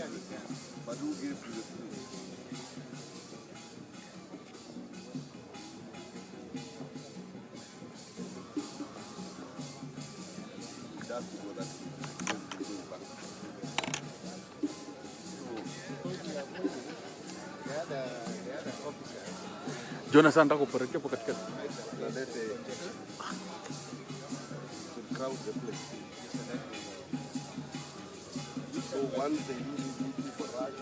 But who gives you the food? That's what that Jonathan ndako kupelekea hapo katikati. Crowd the place. So once they do this for right,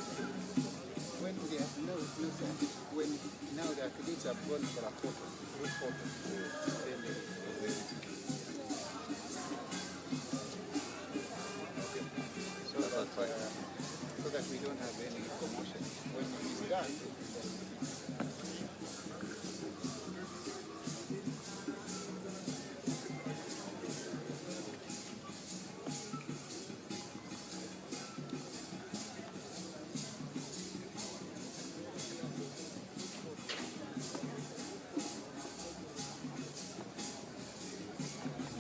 when they have no sir. When now the athletes have gone for a photo, group photo, then they so that we don't have any commotion. When it's done,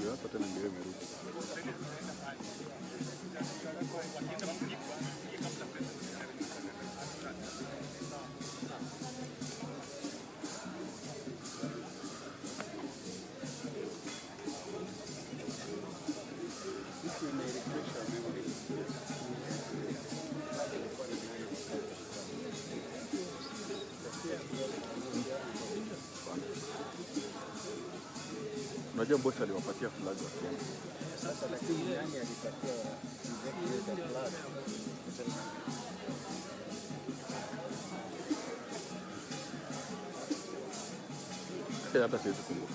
Hapa tena ndio imerudi. Unajua bosi aliwapatia flag wa Kenya. sasa lakini nani alipatia executive flag? Hata siwezi kumbuka.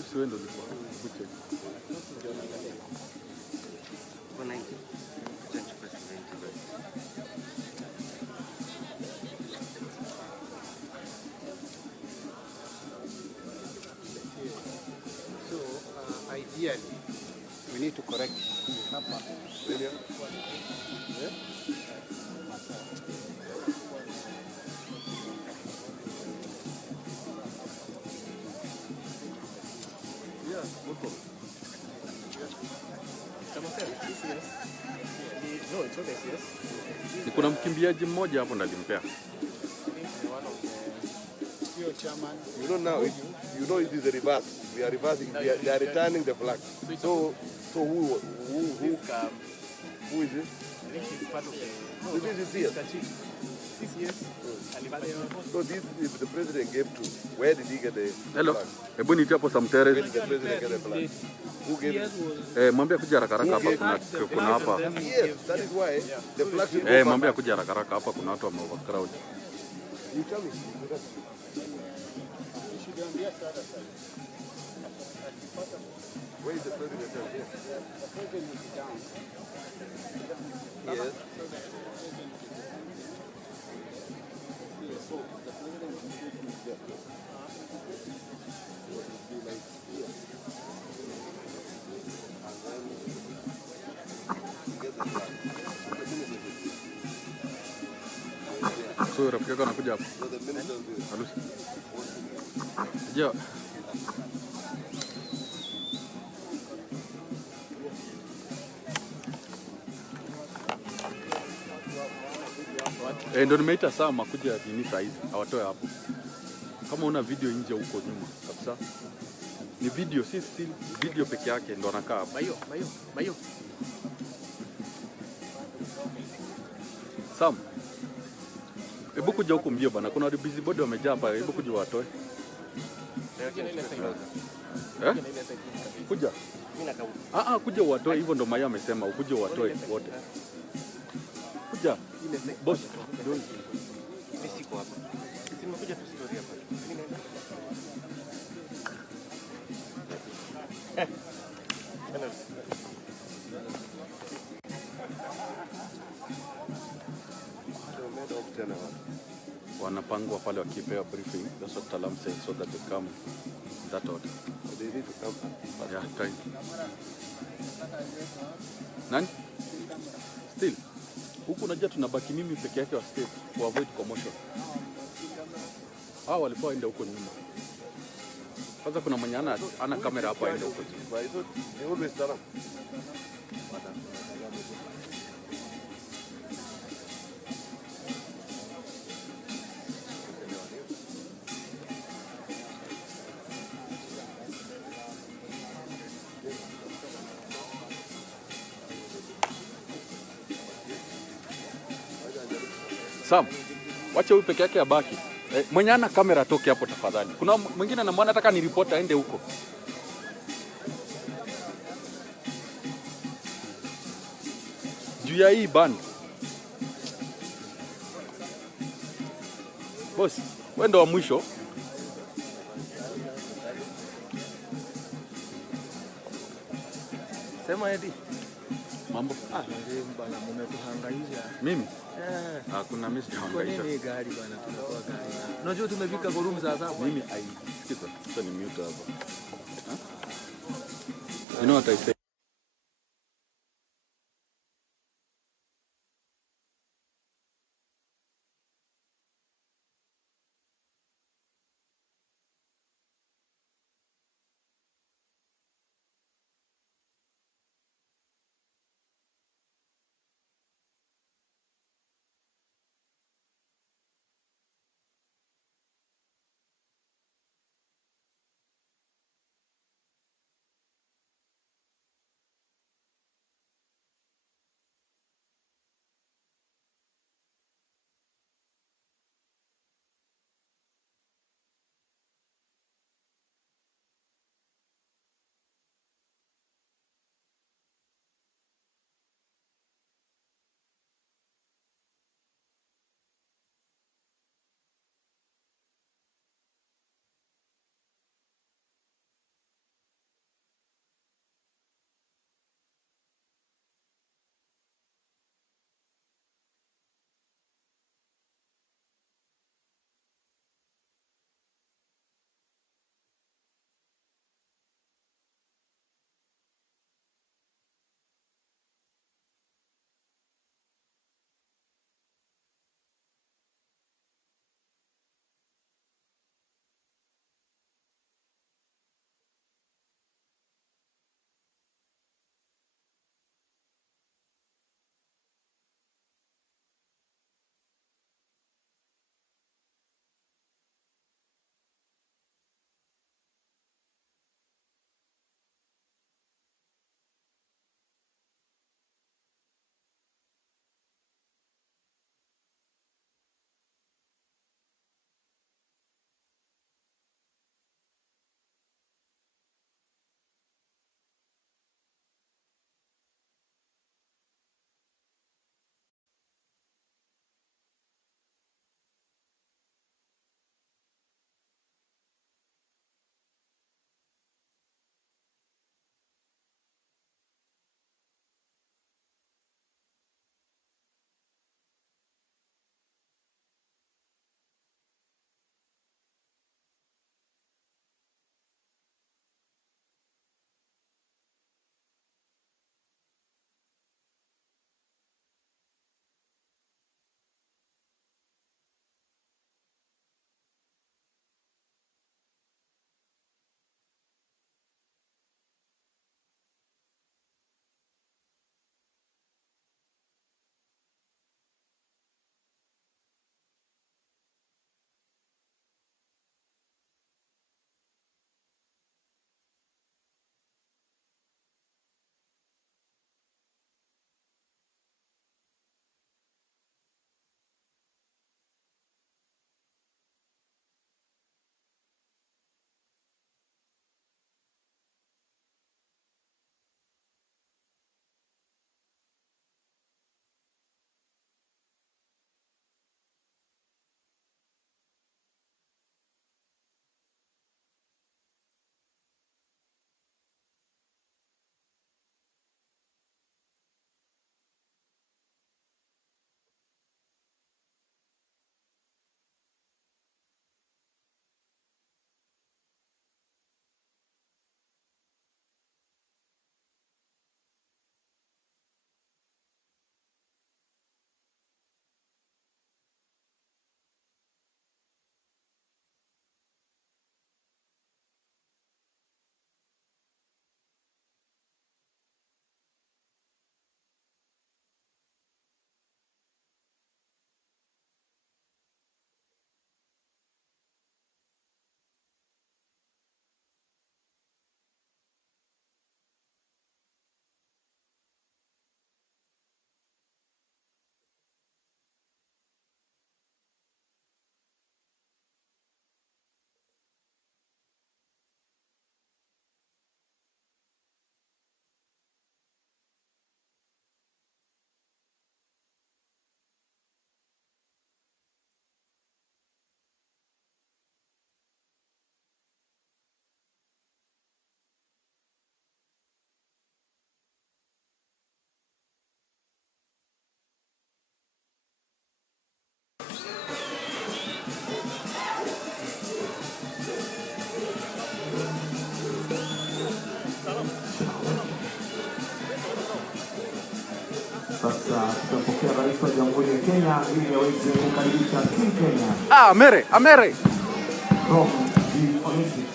Usiwe ndo ulikuwa buche. So ideally, we need to correct hapa. William? Yeah? Yeah, Ruto. No, it's okay, yes. Kuna mkimbiaji mmoja hapo ndalimpea. Chairman. You know now, it is a reverse. We are reversing. They are returning the flag. So who is it? I think he's part of the... This is here. 6 years. So this is the president gave to. Where did he get the Hello. flag? Hebu nitie hapo Samteres. Where did the president get the flag? Who gave it? Mwambie kuja haraka haraka hapa kuna hapa. Yes, that is why the flag should go Mwambie back. kuja haraka haraka hapa kuna watu wame overcrowd. You tell me. Where is the president? Here. The president is down. Yes. So the president is there. It would be like here. So rafiki yako anakuja hapo. So the minister will be Halusi. Je. Ndio nimeita Sama kuja nini saa hizi awatoe hapo. Kama una video nje huko nyuma kabisa. Ni video, si still video peke yake ndo anakaa hapo. Bayo. Sam. Hebu kuja huko mbio bana. Kuna busy body wamejaa hapa. Hebu kuja watoe. Kuja. Kuja watoe hivyo ndo Maya amesema ukuje watoe wote. Kuja. Boss. Siko hapa. Simekuja tu story hapa. Wanapangwa pale wakipewa briefing. That's what Talam said, so that they come that order. They need to come. Yeah, time. Nani? Still. Huku unajua tunabaki mimi peke yake wa state to avoid commotion. Hao walikuwa waende huko nyuma. Kwanza kuna mwenye ana kamera hapa aende huko. But I thought they always turn up. Sam, wacha huyu peke yake abaki. Mwenye ana kamera toke hapo tafadhali. Kuna mwingine anamwona nataka ni reporter aende huko. Juu ya hii band. Boss, wewe ndo wa mwisho. Sema Eddie. Mambo. Ndio bana mmetuhangaisha. Mimi? Kuna mimi sijahangaisha. Kwa nini gari bana tunakuwa gari? Unajua tumefika kwa room za sasa. Mimi sikiza. Sasa ni mute hapa. You know what I say? Sasa tutapokea Rais wa Jamhuri ya Kenya ili aweze kukaribisha timu Kenya. Amere. From the Olympics.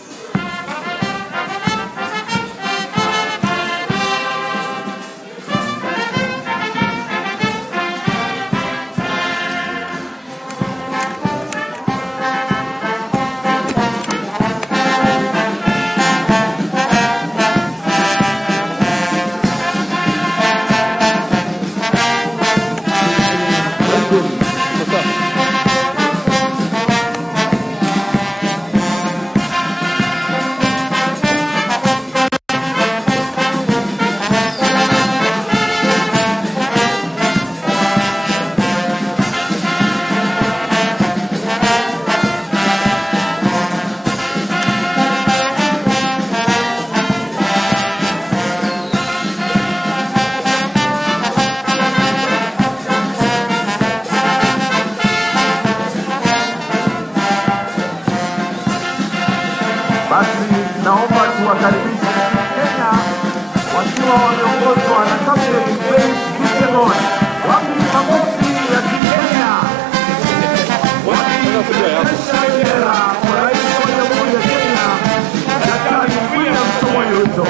Basi naomba tuwakaribishe Kenya wakiwa wameongozwa na Captain Rais. Wapi makofi ya Kenya? Wakionyesha bendera kwa Rais wa Jamhuri ya Kenya, Daktari William Samoei Ruto.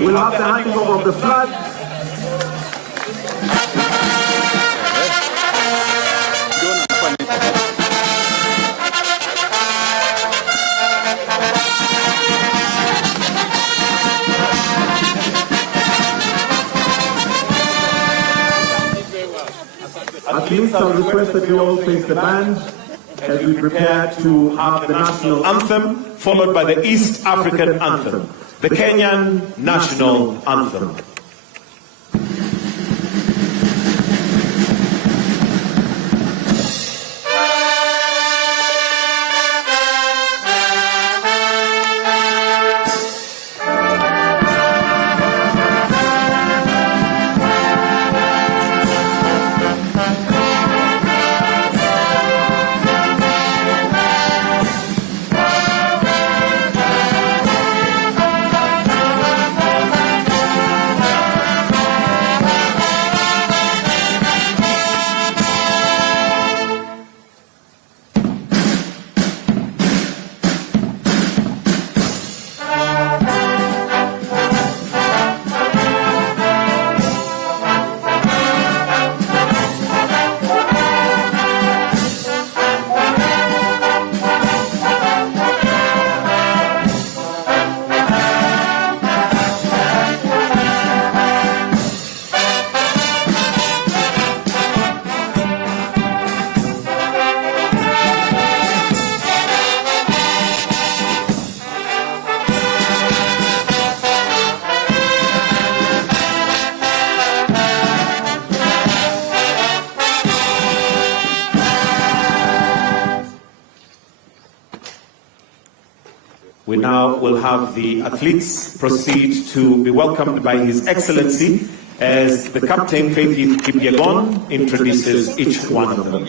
We'll have the handing over of the flag. Athletes are requested to all face the band as we prepare to have the national anthem, followed by the East African anthem, the Kenyan national anthem. We now will have the athletes proceed to be welcomed by His Excellency as the Captain Faith Kipyegon introduces each one of them.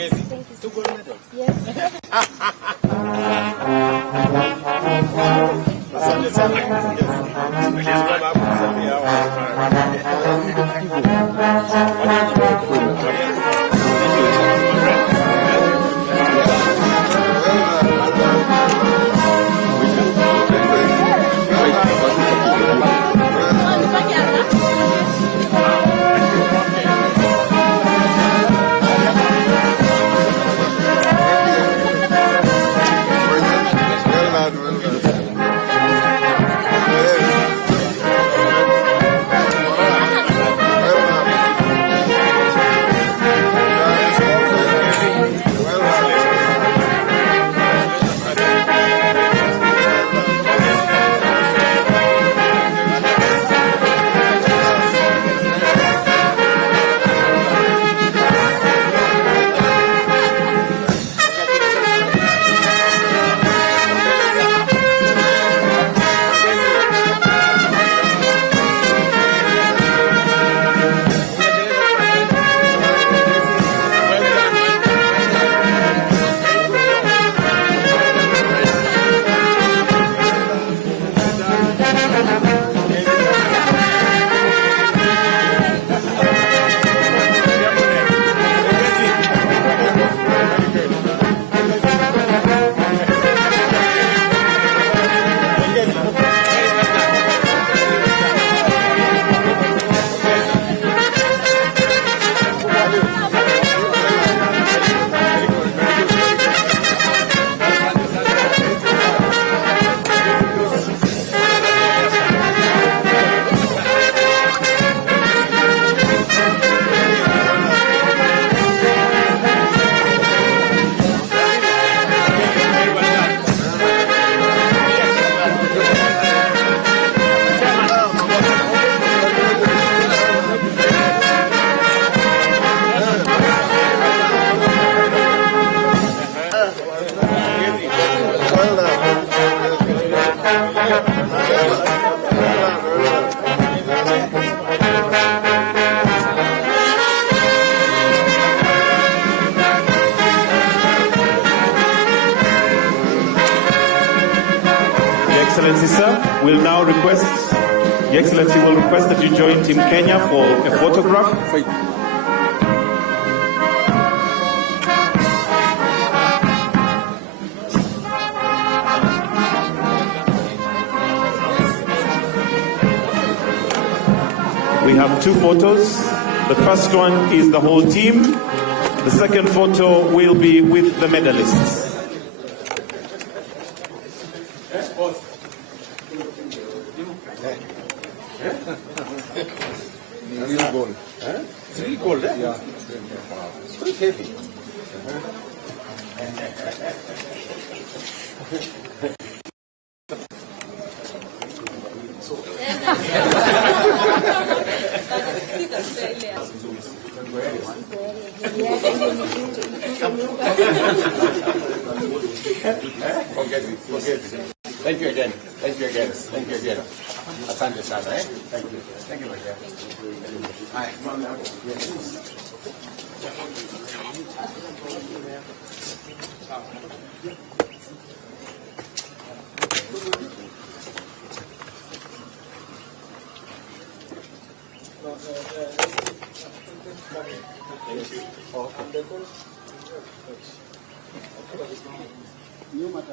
Excellency, sir, will now request, Your Excellency will request that you join Team Kenya for a photograph. We have two photos. The first one is the whole team. The second photo will be with the medalists. It's really cold, eh? Yeah. It's quite heavy. Thank you again. Thank you again. Thank you again. Asante sana, eh? Thank you. Thank you, my dear. Hi.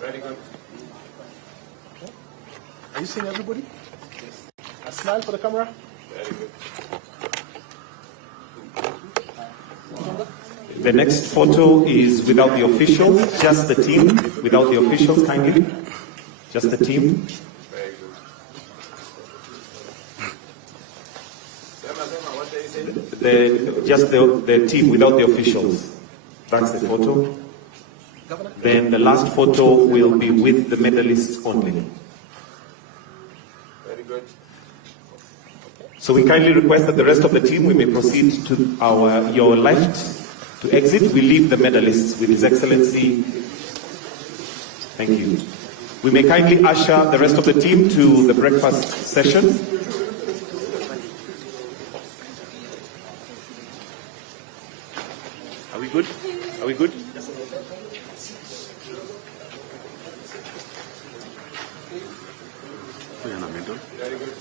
Very good. Are you seeing everybody? A smile for the camera. Very good. The next photo is without the officials, just the team, without the officials, kindly. Just the team. Very good. Just the team without the officials. That's the photo. Then the last photo will be with the medalists only. Very good. So we kindly request that the rest of the team, we may proceed to your left to exit. We leave the medalists with His Excellency. Thank you. We may kindly usher the rest of the team to the breakfast session. Are we good? Are we good? Very good.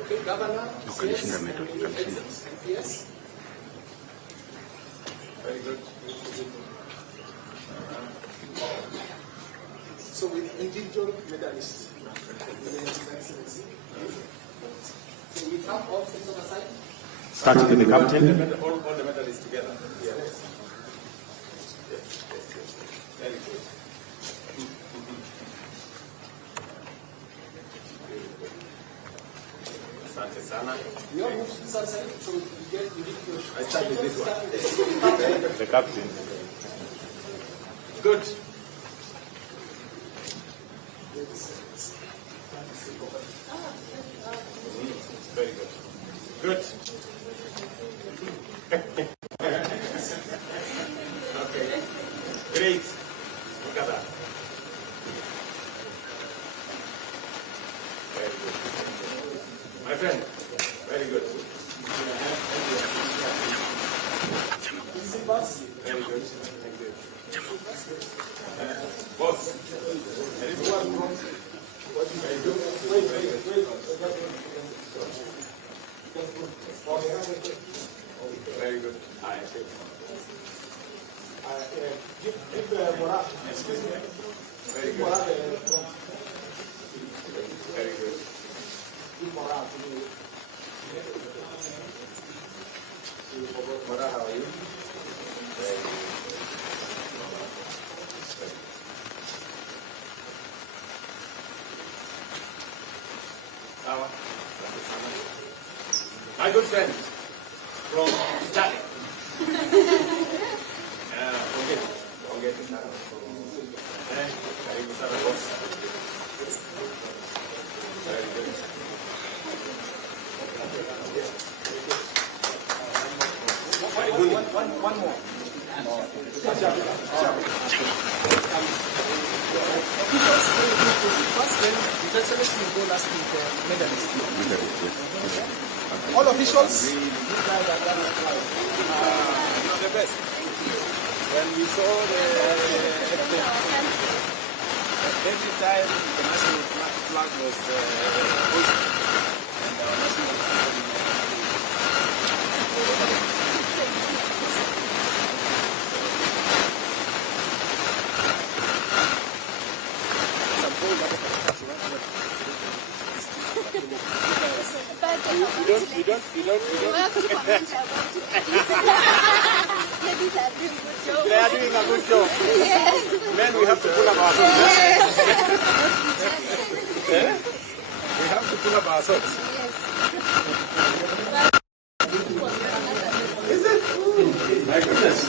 Okay, Governor. Yes. Very good. So with individual medalists. So we have all things on the side. Starting with the captain. All the medalists together. Yes. Yes. Very good. Asante sana. We all move to the side, so we get I start with this one. The captain. Good. Very good. Good. Okay. Great. Look at that. Very good. My friend, very good. Very good. Thank you. Boss. Very good. Very good. Excuse me. Very good. Very good. Mora, how are you? Very good. My good friend from Italy. Forget it. Karibu sana boss. Very good. One more. All officials. You're the best. when we saw every time the national flag was hoisted, and our national you don't. They are doing a good job. Yes. Men, we have to pull up our socks. Yes. We have to pull up our socks. Is it? My goodness.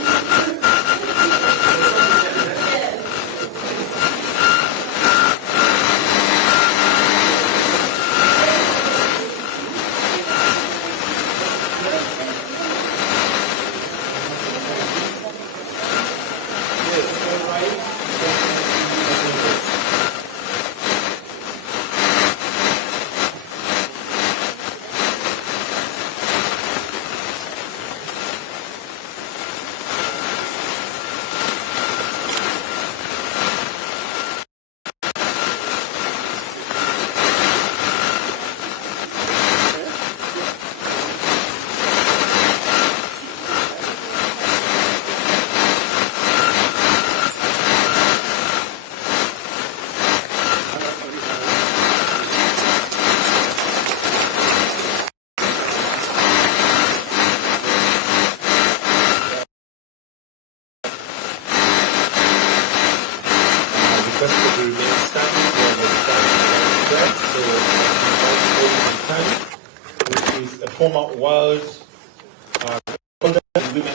Former world women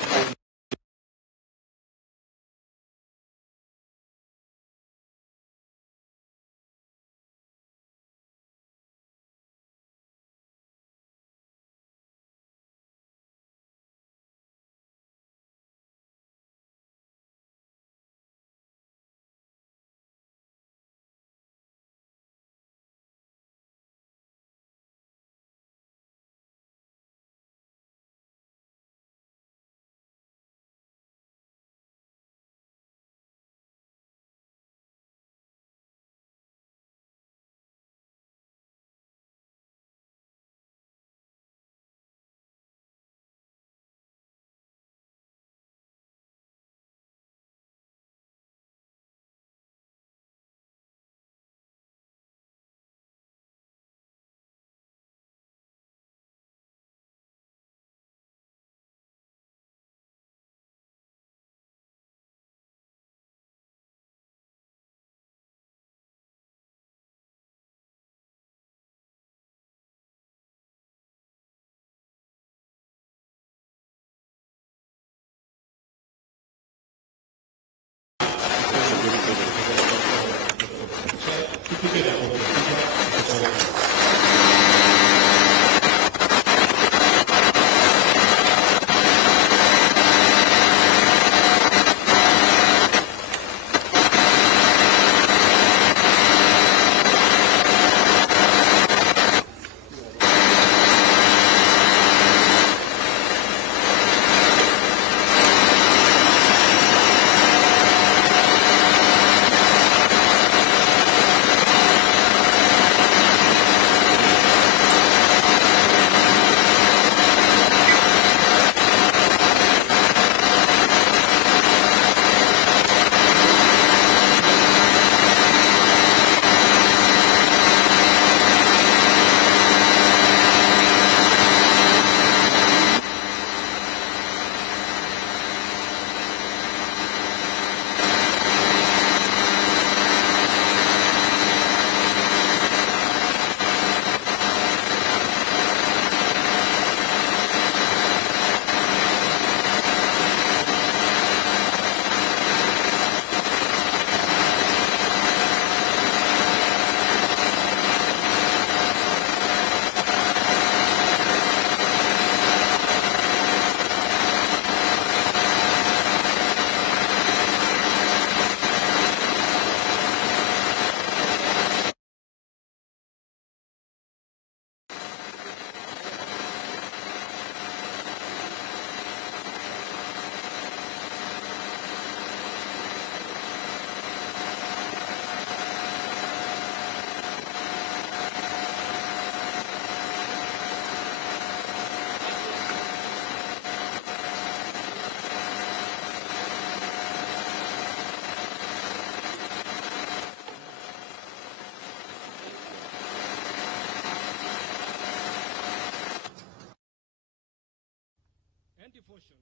devotion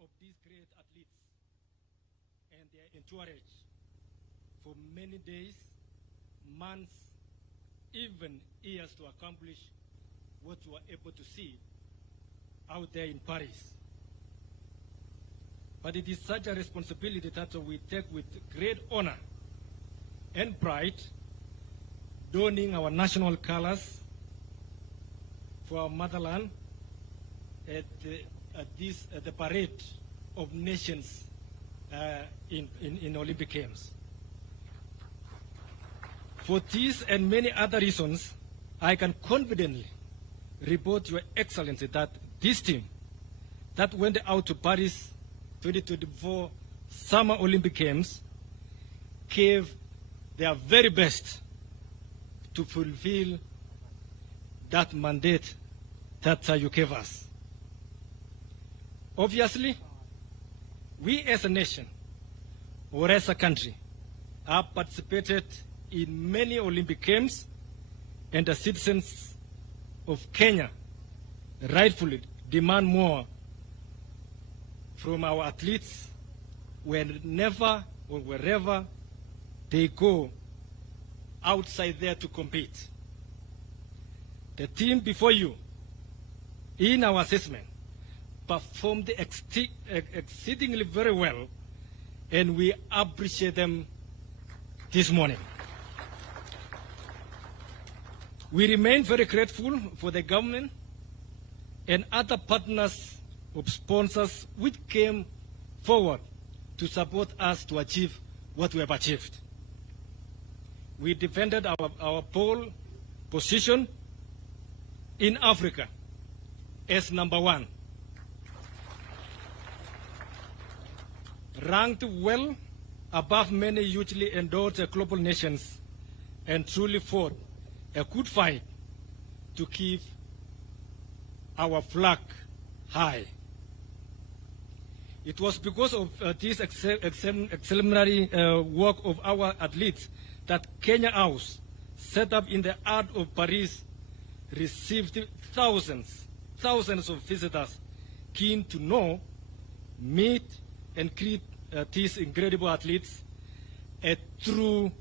of these great athletes and their entourage for many days, months, even years to accomplish what you are able to see out there in Paris. But it is such a responsibility that we take with great honor and pride, donning our national colors for our motherland at the parade of nations in Olympic Games. For these and many other reasons, I can confidently report Your Excellency that this team that went out to Paris 2024 Summer Olympic Games gave their very best to fulfill that mandate that you gave us. Obviously, we as a nation or as a country have participated in many Olympic Games, and the citizens of Kenya rightfully demand more from our athletes whenever or wherever they go outside there to compete. The team before you, in our assessment, performed exceedingly very well, and we appreciate them this morning. We remain very grateful for the government and other partners of sponsors which came forward to support us to achieve what we have achieved. We defended our pole position in Africa as #1, ranked well above many hugely endorsed global nations, and truly fought a good fight to keep our flag high. It was because of this exemplary work of our athletes that Kenya House, set up in the heart of Paris, received thousands of visitors keen to know, meet, and greet these incredible athletes, a true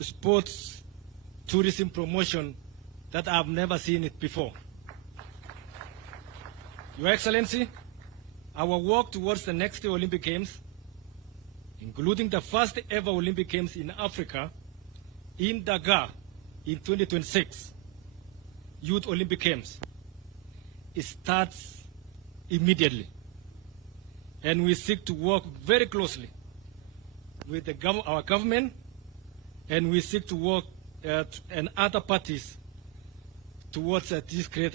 sports tourism promotion that I've never seen it before. Your Excellency, our work towards the next Olympic Games, including the first ever Olympic Games in Africa, in Dakar in 2026, Youth Olympic Games, it starts immediately. And we seek to work very closely with our government, and we seek to work and other parties towards this great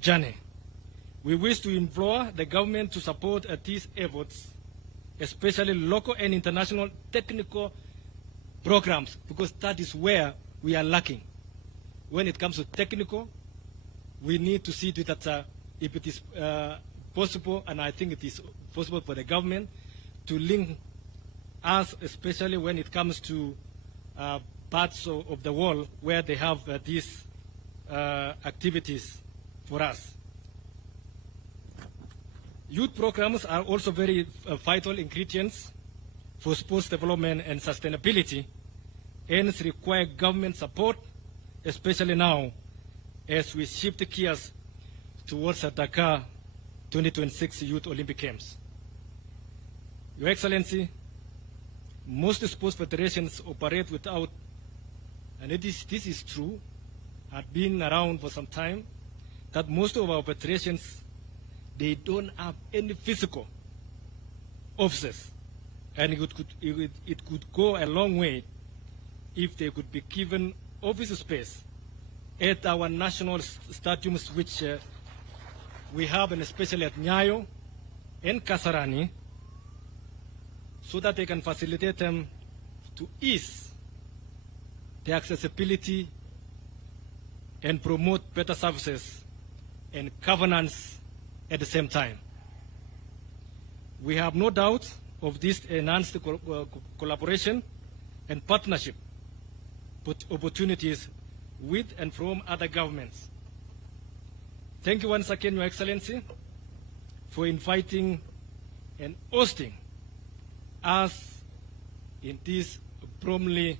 journey. We wish to implore the government to support these efforts, especially local and international technical programs, because that is where we are lacking. When it comes to technical, we need to see that if it is possible, and I think it is possible for the government to link us, especially when it comes to parts of the world where they have these activities for us. Youth programs are also very vital ingredients for sports development and sustainability, hence require government support, especially now as we shift gears towards the Dakar 2026 Youth Olympic Games. Your Excellency, most sports federations operate without, and this is true, have been around for some time, that most of our federations, they don't have any physical offices, and it could go a long way if they could be given office space at our national stadiums, which we have, and especially at Nyayo and Kasarani, so that they can facilitate them to ease the accessibility and promote better services and governance at the same time. We have no doubt of this enhanced collaboration and partnership opportunities with and from other governments. Thank you once again, Your Excellency, for inviting and hosting us in this promptly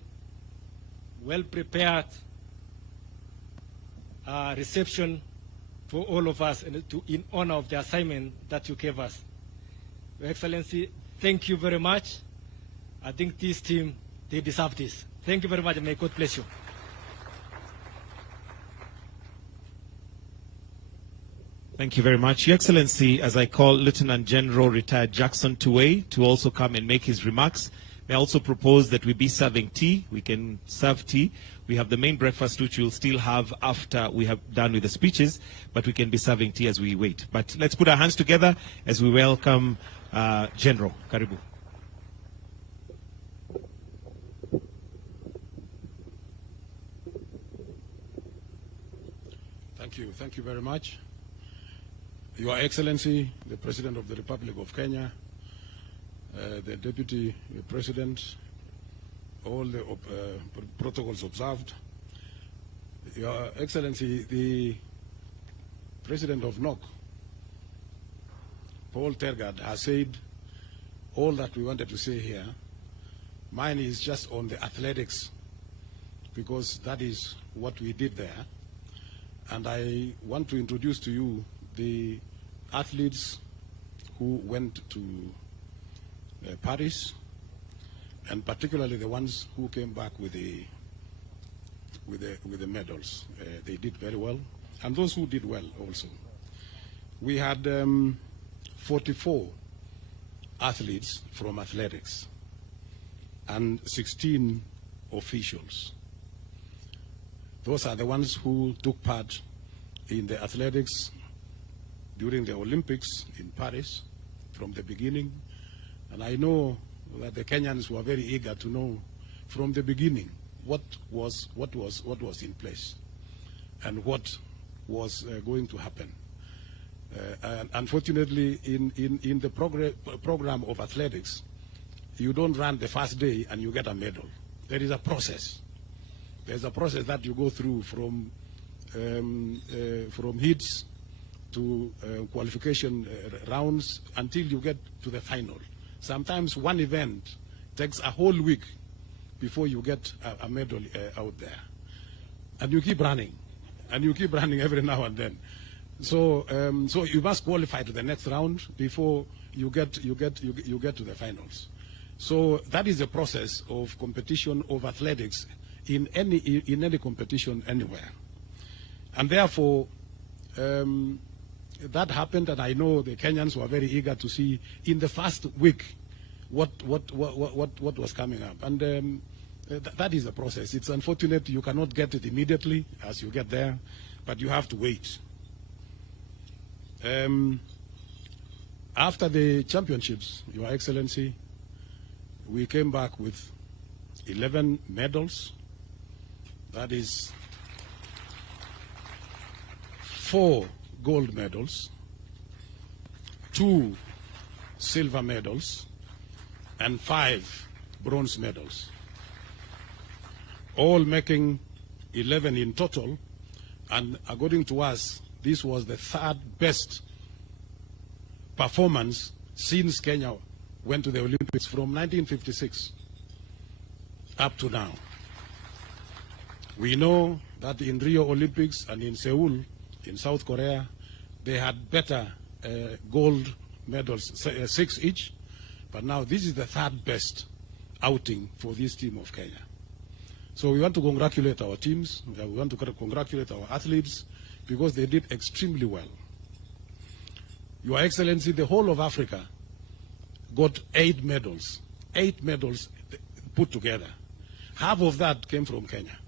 well-prepared reception for all of us and in honor of the assignment that you gave us. Your Excellency, thank you very much. I think this team, they deserve this. Thank you very much, and may God bless you. Thank you very much. Your Excellency, as I call Lieutenant General Retired Jackson Tuwei to also come and make his remarks. May I also propose that we be serving tea. We can serve tea. We have the main breakfast, which we'll still have after we have done with the speeches, but we can be serving tea as we wait. But let's put our hands together as we welcome General. Karibu. Thank you very much. Your Excellency, the President of the Republic of Kenya, the Deputy President, all the protocols observed. Your Excellency, the President of NOC, Paul Tergad, has said all that we wanted to say here. Mine is just on the athletics, because that is what we did there. And I want to introduce to you the athletes who went to Paris, and particularly the ones who came back with the medals. They did very well, and those who did well also. We had 44 athletes from athletics and 16 officials. Those are the ones who took part in the athletics during the Olympics in Paris from the beginning. And I know that the Kenyans were very eager to know from the beginning what was in place and what was going to happen. And unfortunately, in the program of athletics, you don't run the first day and you get a medal. There is a process. There's a process that you go through from heats to qualification rounds until you get to the final. Sometimes one event takes a whole week before you get a medal out there. And you keep running. And you keep running every now and then. So you must qualify to the next round before you get to the finals. So that is the process of competition of athletics in any competition anywhere. And therefore, that happened, and I know the Kenyans were very eager to see in the first week what was coming up. And that is the process. It's unfortunate you cannot get it immediately as you get there, but you have to wait. After the championships, Your Excellency, we came back with 11 medals. That is 4 gold medals, 2 silver medals, and 5 bronze medals, all making 11 in total. And according to us, this was the 3rd best performance since Kenya went to the Olympics from 1956 up to now. We know that in Rio Olympics and in Seoul, in South Korea, they had better gold medals, 6 each. But now this is the 3rd best outing for this team of Kenya. So we want to congratulate our teams. We want to congratulate our athletes because they did extremely well. Your Excellency, the whole of Africa got 8 medals. 8 medals put together. Half of that came from Kenya.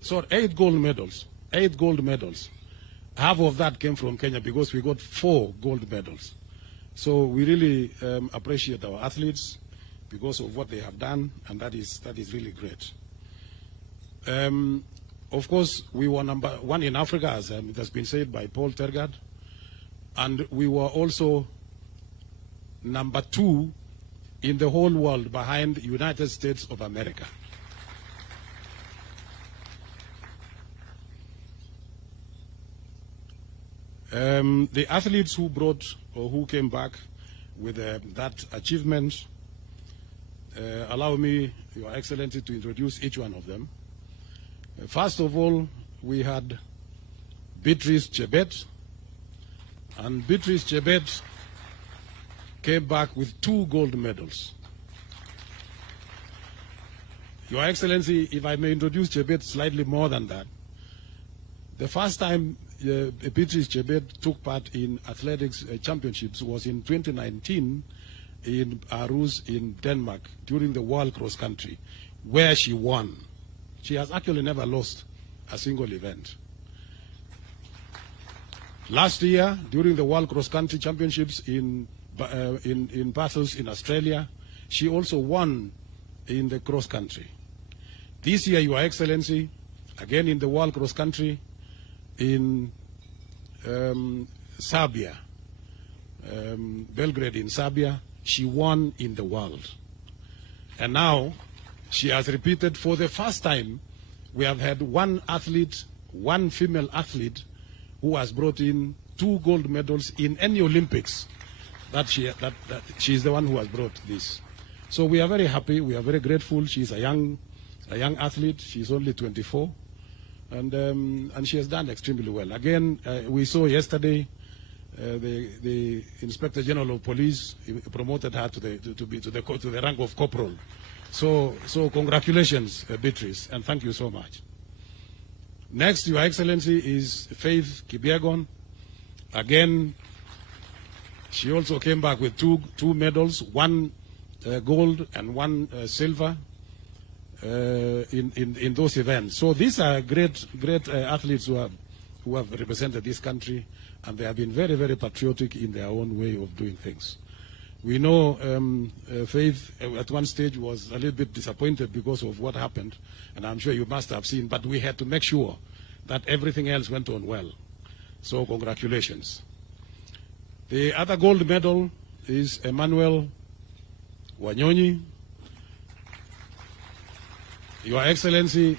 So 8 gold medals. 8 gold medals. Half of that came from Kenya because we got 4 gold medals. So we really appreciate our athletes because of what they have done, and that is really great. Of course, we were number 1 in Africa, as it has been said by Paul Tergad, and we were also number 2 in the whole world behind the United States of America. The athletes who brought or who came back with that achievement, allow me, Your Excellency, to introduce each one of them. First of all, we had Beatrice Chebet, and Beatrice Chebet came back with 2 gold medals. Your Excellency, if I may introduce Chebet slightly more than that, the first time Beatrice Chebet took part in athletics championships was in 2019 in Aarhus in Denmark during the World Cross Country, where she won. She has actually never lost a single event. Last year, during the World Cross Country Championships in Bathurst in Australia, she also won in the cross country. This year, Your Excellency, again in the World Cross Country in Serbia, Belgrade in Serbia, she won in the world. And now she has repeated for the first time. We have had one athlete, one female athlete, who has brought in 2 gold medals in any Olympics. That she is the one who has brought this. So we are very happy. We are very grateful. She is a young athlete. She is only 24, and she has done extremely well. Again, we saw yesterday the Inspector General of Police promoted her to the rank of corporal. So congratulations, Beatrice, and thank you so much. Next, Your Excellency, is Faith Kipyegon. Again, she also came back with two medals, 1 gold and 1 silver in those events. So these are great athletes who have represented this country, and they have been very, very patriotic in their own way of doing things. We know Faith at one stage was a little bit disappointed because of what happened, and I'm sure you must have seen, but we had to make sure that everything else went on well. So congratulations. The other gold medal is Emmanuel Wanyonyi. Your Excellency,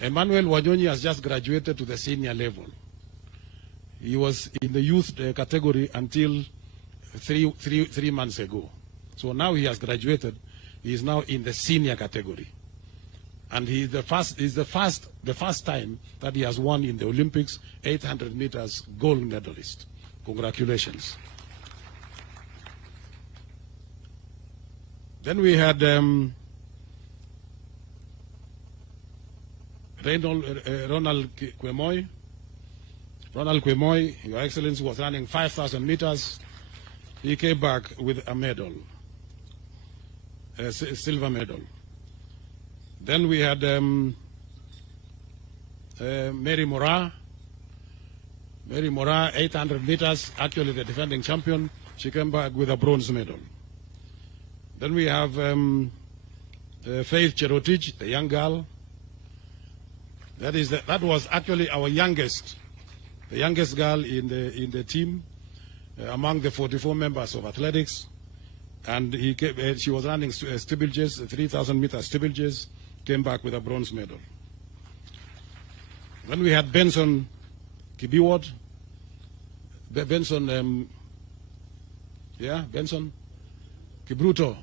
Emmanuel Wanyonyi has just graduated to the senior level. He was in the youth category until three months ago. So now he has graduated. He is now in the senior category. And he is the first time that he has won in the Olympics 800 meters gold medalist. Congratulations. Then we had Ronald Kwemoy. Ronald Kwemoy, Your Excellency, was running 5,000 meters. He came back with a medal, a silver medal. Then we had Mary Moraa. Mary Moraa, 800 meters, actually the defending champion. She came back with a bronze medal. Then we have Faith Cherotich, the young girl. That was actually our youngest girl in the team among the 44 members of athletics, and she was running steeplechases, 3,000 meter steeplechases, came back with a bronze medal. Then we had Benson Kibiwot, Benson Kibruto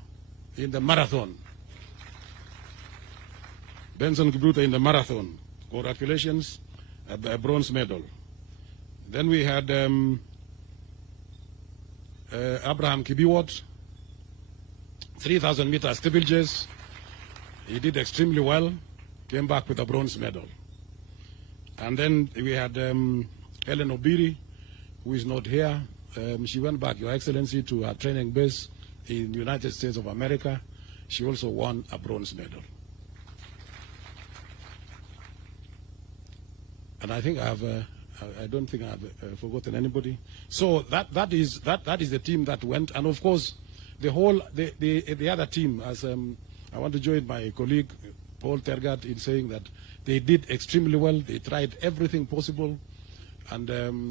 in the marathon. Benson Kibruto in the marathon. Congratulations, a bronze medal. Then we had Abraham Kibiwot, 3,000 meter steeplechase. He did extremely well, came back with a bronze medal. And then we had Helen Obiri, who is not here. She went back, Your Excellency, to her training base in the United States of America. She also won a bronze medal. And I think I don't think I've forgotten anybody. So that is the team that went, and of course the other team. As I want to join my colleague Paul Tergat in saying that they did extremely well. They tried everything possible, and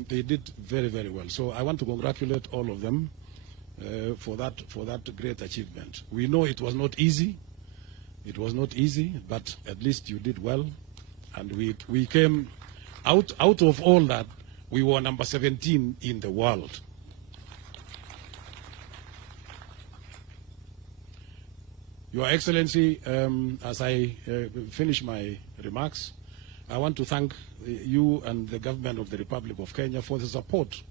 they did very, very well. So I want to congratulate all of them for that great achievement. We know it was not easy. It was not easy, but at least you did well, and we came. Out of all that, we were number 17 in the world. Your Excellency, as I finish my remarks, I want to thank you and the government of the Republic of Kenya for the support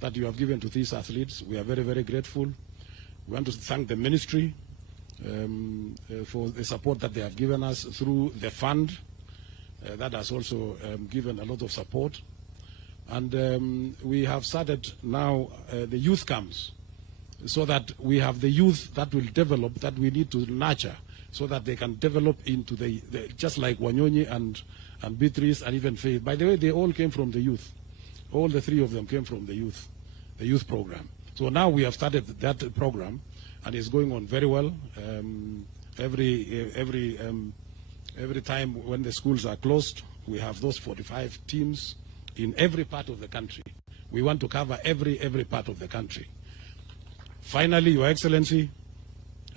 that you have given to these athletes. We are very, very grateful. We want to thank the ministry for the support that they have given us through the fund. That has also given a lot of support. And we have started now the youth camps, so that we have the youth that will develop, that we need to nurture, so that they can develop into the just like Wanyonyi and Beatrice and even Faith. By the way, they all came from the youth. All the three of them came from the youth program. So now we have started that program, and it's going on very well. Every time when the schools are closed, we have those 45 teams in every part of the country. We want to cover every part of the country. Finally, Your Excellency,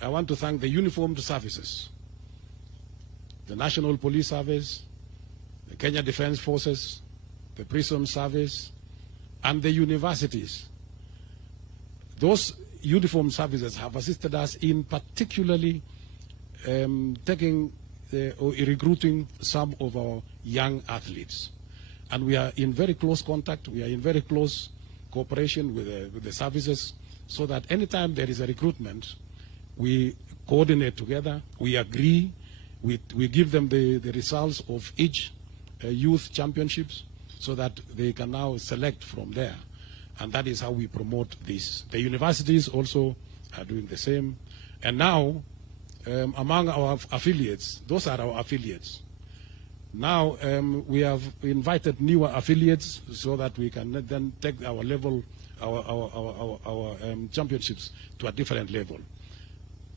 I want to thank the uniformed services, the National Police Service, the Kenya Defence Forces, the Prison Service, and the universities. Those uniformed services have assisted us in particularly recruiting some of our young athletes. And we are in very close contact, we are in very close cooperation with the services, so that anytime there is a recruitment, we coordinate together, we agree, we give them the results of each youth championships, so that they can now select from there. And that is how we promote this. The universities also are doing the same. And now, among our affiliates, those are our affiliates. Now we have invited newer affiliates so that we can then take our level, our championships to a different level.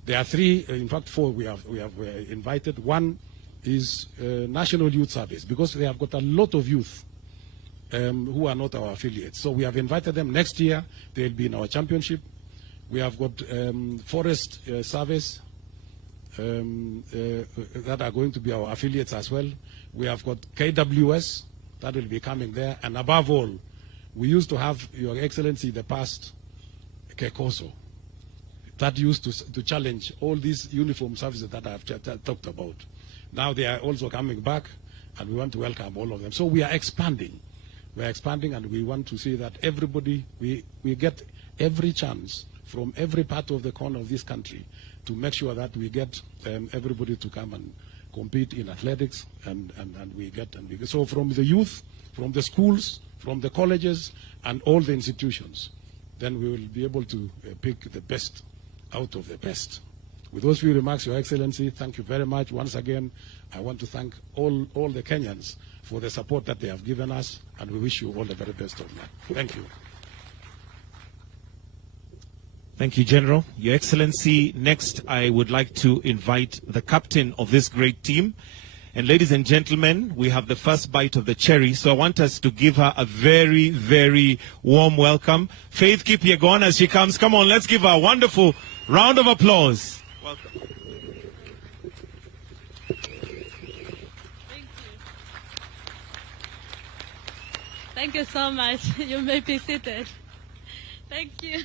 There are three, in fact 4 we have invited. One is National Youth Service, because they have got a lot of youth who are not our affiliates. So we have invited them. Next year they will be in our championship. We have got Forest Service that are going to be our affiliates as well. We have got KWS that will be coming there. And above all, we used to have, Your Excellency, in the past, Kekoso, that used to challenge all these uniform services that I have talked about. Now they are also coming back, and we want to welcome all of them. So we are expanding. We are expanding, and we want to see that everybody, we get every chance from every part of the corner of this country to make sure that we get everybody to come and compete in athletics, and we get. So from the youth, from the schools, from the colleges, and all the institutions, then we will be able to pick the best out of the best. With those few remarks, Your Excellency, thank you very much. Once again, I want to thank all the Kenyans for the support that they have given us, and we wish you all the very best of luck. Thank you. Thank you, General. Your Excellency, next I would like to invite the captain of this great team. And ladies and gentlemen, we have the first bite of the cherry, so I want us to give her a very, very warm welcome. Faith Kipyegon, as she comes. Come on, let's give her a wonderful round of applause. Welcome. Thank you so much. You may be seated. Thank you.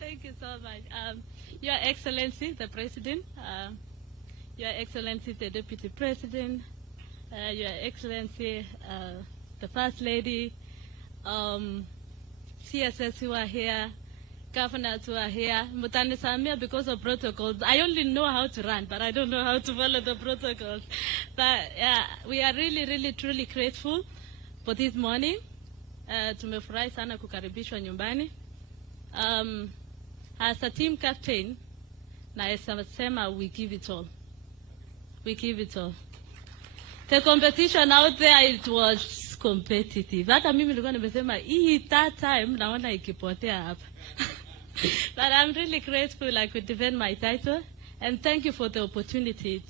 Thank you so much. Your Excellency, the President, Your Excellency, the Deputy President, Your Excellency, the First Lady, CSS who are here, governors who are here, Mutanisamia, because of protocols. I only know how to run, but I don't know how to follow the protocols. But yeah, we are really, really, truly grateful for this morning. Tumefurahi sana kukaribishwa nyumbani. As a team captain, naesema we give it all. We give it all. The competition out there, it was competitive. Hata mimi nilikuwa nimesema hii that time naona ikipotea hapa. But I'm really grateful I could defend my title, and thank you for the opportunity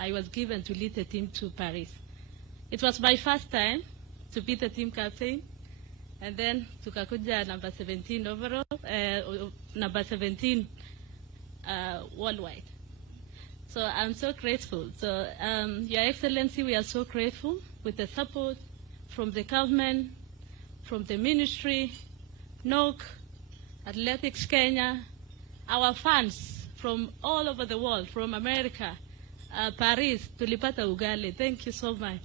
I was given to lead the team to Paris. It was my first time to be the team captain, and then tukakuja number 17 overall, number 17 worldwide. So I'm so grateful. So Your Excellency, we are so grateful with the support, from the government, from the ministry, NOC, Athletics Kenya, our fans from all over the world, from America, Paris, tulipata ugali. Thank you so much.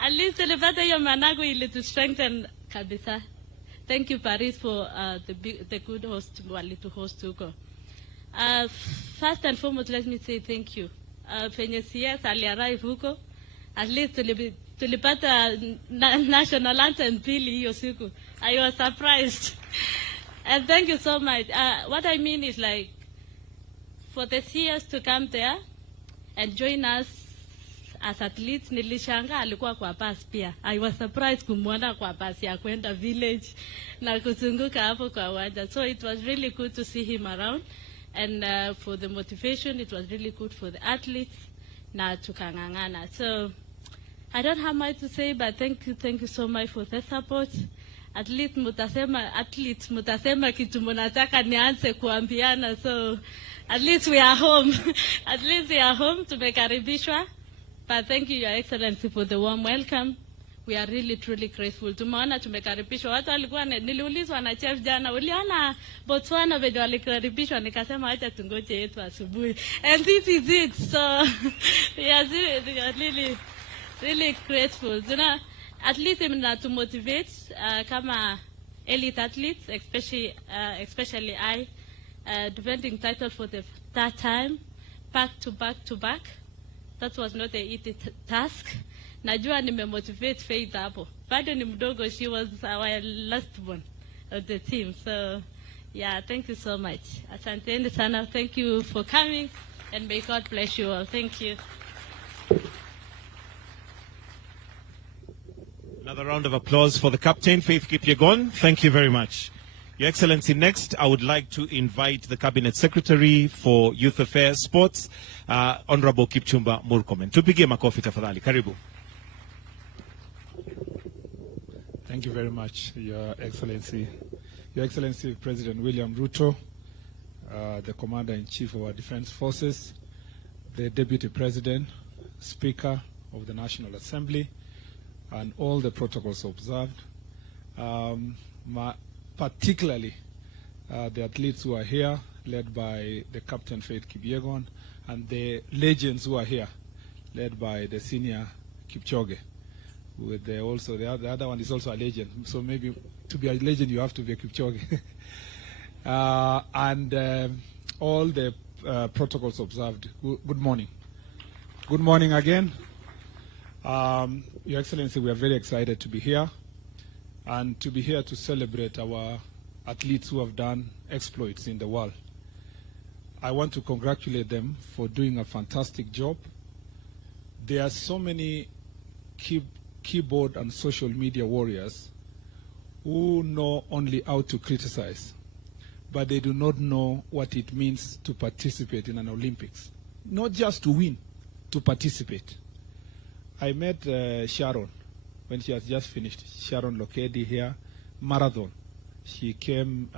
At least tulipata hiyo managu ili to strengthen kabisa. Thank you, Paris, for the good host wali to host huko. First and foremost, let me say thank you. Penye CS ali-arrive huko, at least tulipata national anthem pili hiyo siku. I was surprised. And thank you so much. What I mean is like, for the CS to come there and join us as athletes, nilishanga alikuwa kwa bus pia. I was surprised kumwona kwa bus ya kwenda village na kuzunguka hapo kwa uwanja. So it was really good to see him around. And for the motivation, it was really good for the athletes na tukangangana. So I don't have much to say, but thank you so much for the support. Athletes mutasema kitu mnataka nianze kuambiana. So at least we are home. At least we are home, tumekaribishwa. But thank you, Your Excellency, for the warm welcome. We are really truly grateful. Tumeona tumekaribishwa. Watu walikuwa niliulizwa na chef jana, uliona Botswana venye walikaribishwa, nikasema acha tungoje yetu asubuhi. And this is it. So we are really grateful. At least to motivate kama elite athletes, especially I, defending title for the third time, back to back. That was not an easy task. Najua nimemotivate Faith hapo. Bado ni mdogo, she was our last one of the team. So yeah, thank you so much. Asanteni sana. Thank you for coming, and may God bless you all. Thank you. Another round of applause for the captain, Faith Kipyegon. Thank you very much. Your Excellency, next I would like to invite the Cabinet Secretary for Youth Affairs Sports, Honorable Kipchumba Murkomen. Tupigie makofi tafadhali. Karibu. Thank you very much, Your Excellency. Your Excellency, President William Ruto, the Commander-in-Chief of our Defense Forces, the Deputy President, Speaker of the National Assembly, and all the protocols observed, particularly the athletes who are here, led by the Captain Faith Kipyegon, and the legends who are here, led by the senior Kipchoge. With the other one is also a legend. So maybe to be a legend, you have to be a Kipchoge. And all the protocols observed. Good morning. Good morning again. Your Excellency, we are very excited to be here and to be here to celebrate our athletes who have done exploits in the world. I want to congratulate them for doing a fantastic job. There are so many keyboard and social media warriors who know only how to criticize, but they do not know what it means to participate in an Olympics. Not just to win, to participate. I met Sharon when she has just finished. Sharon Lokedi here, marathon. She came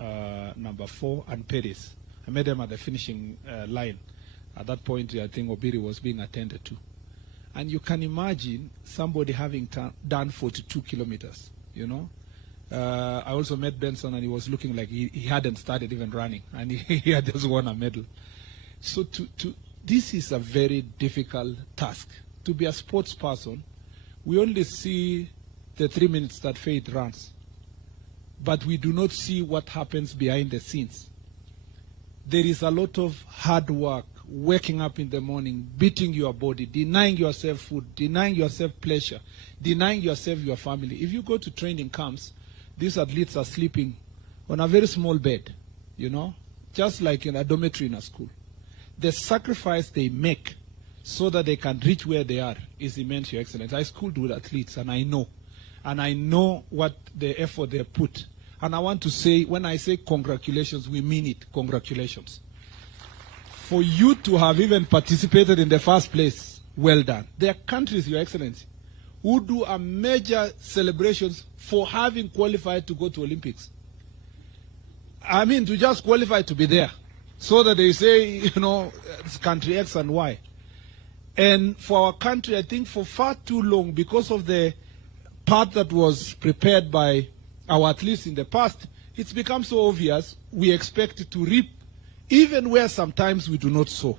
number 4, and Paris. I met them at the finishing line. At that point, I think Obiri was being attended to. And you can imagine somebody having done 42 kilometers, you know. I also met Benson, and he was looking like he hadn't started even running, and he had just won a medal. So this is a very difficult task. To be a sports person, we only see the 3 minutes that Faith runs, but we do not see what happens behind the scenes. There is a lot of hard work, waking up in the morning, beating your body, denying yourself food, denying yourself pleasure, denying yourself your family. If you go to training camps, these athletes are sleeping on a very small bed, you know, just like in a dormitory in a school. The sacrifice they make so that they can reach where they are is immense, Your Excellency. I schooled with athletes, and I know what the effort they put. And I want to say, when I say congratulations, we mean it, congratulations. For you to have even participated in the first place, well done. There are countries, Your Excellency, who do a major celebrations for having qualified to go to Olympics. I mean, to just qualify to be there, so that they say, you know, it's country X and Y. And for our country, I think for far too long, because of the path that was prepared by our athletes in the past, it's become so obvious we expect to reap even where sometimes we do not sow.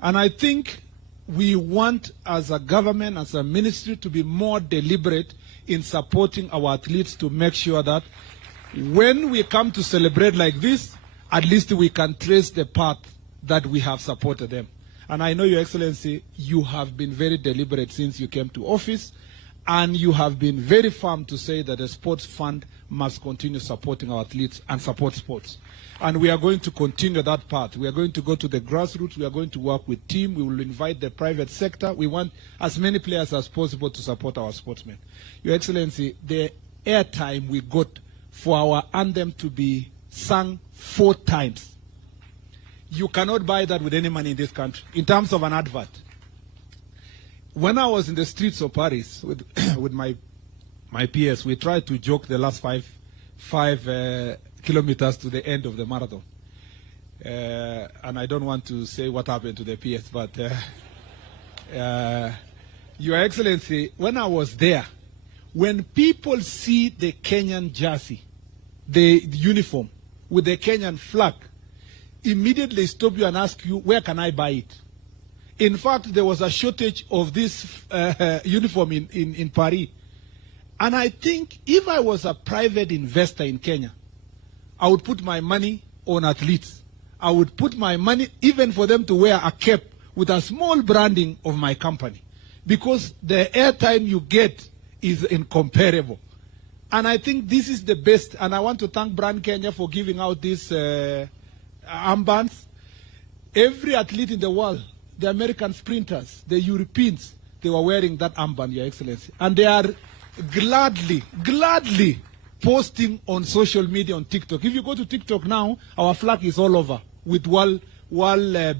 And I think we want, as a government, as a ministry, to be more deliberate in supporting our athletes to make sure that when we come to celebrate like this, at least we can trace the path that we have supported them. And I know, Your Excellency, you have been very deliberate since you came to office, and you have been very firm to say that the sports fund must continue supporting our athletes and support sports. And we are going to continue that path. We are going to go to the grassroots. We are going to work with team. We will invite the private sector. We want as many players as possible to support our sportsmen. Your Excellency, the airtime we got for our anthem to be sung 4 times, you cannot buy that with any money in this country, in terms of an advert. When I was in the streets of Paris with my peers, we tried to joke the last five kilometers to the end of the marathon. And I don't want to say what happened to the peers, but Your Excellency, when I was there, when people see the Kenyan jersey, the uniform with the Kenyan flag, immediately stop you and ask you, where can I buy it? In fact, there was a shortage of this uniform in Paris. And I think if I was a private investor in Kenya, I would put my money on athletes. I would put my money even for them to wear a cap with a small branding of my company, because the airtime you get is incomparable. And I think this is the best. And I want to thank Brand Kenya for giving out these armbands. Every athlete in the world, the American sprinters, the Europeans, they were wearing that armband, Your Excellency. And they are gladly posting on social media, on TikTok. If you go to TikTok now, our flag is all over with world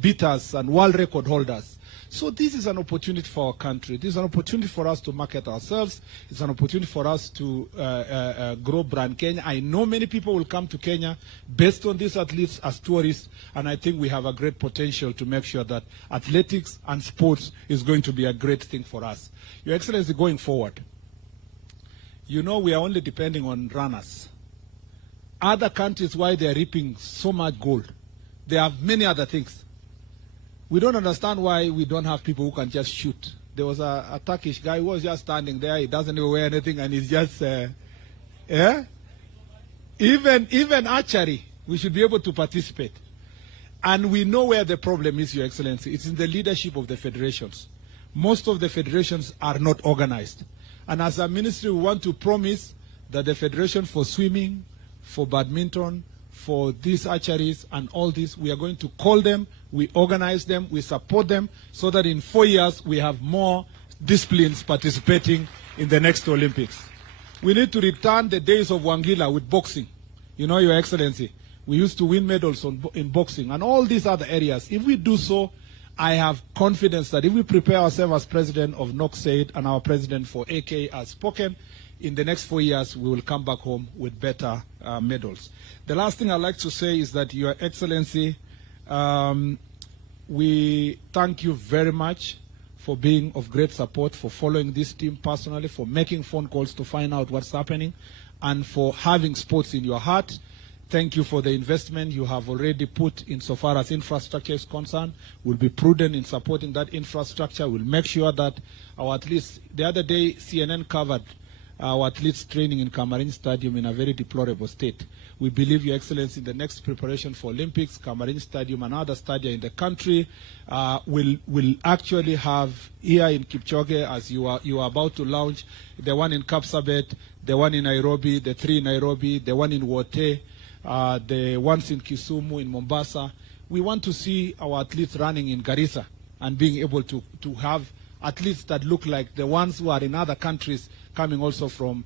beaters and world record holders. So this is an opportunity for our country. This is an opportunity for us to market ourselves. It's an opportunity for us to grow Brand Kenya. I know many people will come to Kenya based on these athletes as tourists, and I think we have a great potential to make sure that athletics and sports is going to be a great thing for us. Your Excellency, going forward, you know we are only depending on runners. Other countries, why they are reaping so much gold, they have many other things. We don't understand why we don't have people who can just shoot. There was a Turkish guy who was just standing there. He doesn't even wear anything, and he's just, Even archery, we should be able to participate. And we know where the problem is, Your Excellency. It's in the leadership of the federations. Most of the federations are not organized. And as a ministry, we want to promise that the Federation for Swimming, for Badminton, for these archeries and all this, we are going to call them, we organize them, we support them, so that in 4 years we have more disciplines participating in the next Olympics. We need to return the days of Wangila with boxing. You know, Your Excellency, we used to win medals in boxing and all these other areas. If we do so, I have confidence that if we prepare ourselves as president of NOC and our president for AK has spoken, in the next 4 years we will come back home with better medals. The last thing I'd like to say is that, Your Excellency, we thank you very much for being of great support, for following this team personally, for making phone calls to find out what's happening, and for having sports in your heart. Thank you for the investment you have already put insofar as infrastructure is concerned. We'll be prudent in supporting that infrastructure. We'll make sure that our athletes, the other day CNN covered our athletes training in Cameroon Stadium in a very deplorable state. We believe, Your Excellency, in the next preparation for Olympics, Cameroon Stadium and other stadia in the country will actually have, here in Kipchoge, as you are about to launch, the one in Kapsabet, the one in Nairobi, the 3 in Nairobi, the one in Wote, the ones in Kisumu, in Mombasa. We want to see our athletes running in Garissa and being able to have athletes that look like the ones who are in other countries coming also from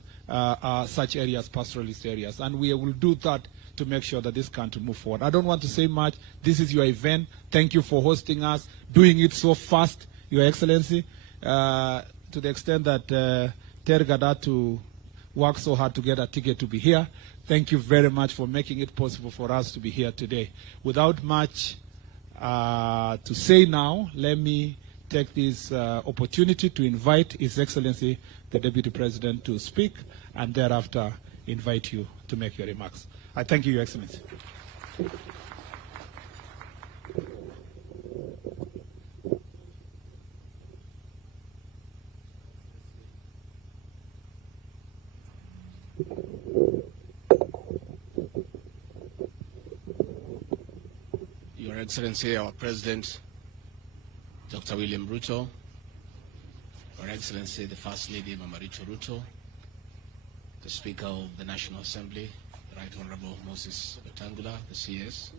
such areas, pastoralist areas. And we will do that to make sure that this country move forward. I don't want to say much. This is your event. Thank you for hosting us, doing it so fast, Your Excellency, to the extent that Tergad had to work so hard to get a ticket to be here. Thank you very much for making it possible for us to be here today. Without much to say now, let me take this opportunity to invite His Excellency, the Deputy President, to speak, and thereafter invite you to make your remarks. I thank you, Your Excellency. Your Excellency, our President, Dr. William Ruto, Your Excellency, the First Lady, Mama Rachel Ruto, the Speaker of the National Assembly, the Right Honorable Moses Wetangula, the CS,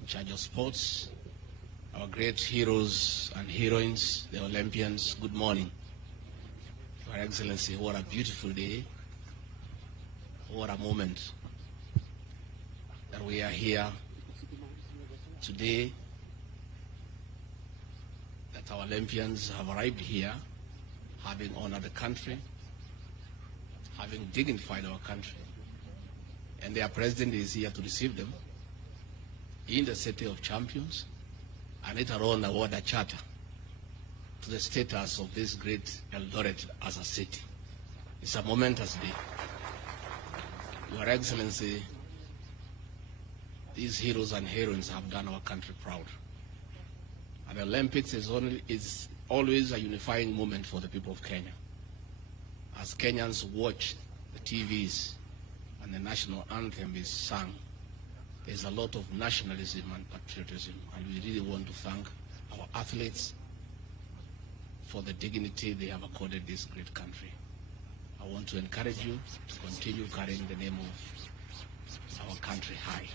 in charge of sports, our great heroes and heroines, the Olympians, good morning. Your Excellency, what a beautiful day, what a moment that we are here today, that our Olympians have arrived here, having honored the country, having dignified our country, and their president is here to receive them in the City of Champions, and later on award a charter to the status of this great Eldoret as a city. It's a momentous day. Your Excellency, these heroes and heroines have done our country proud. And the Olympics is always a unifying moment for the people of Kenya. As Kenyans watch the TVs and the national anthem is sung, there's a lot of nationalism and patriotism, and we really want to thank our athletes for the dignity they have accorded this great country. I want to encourage you to continue carrying the name of our country high.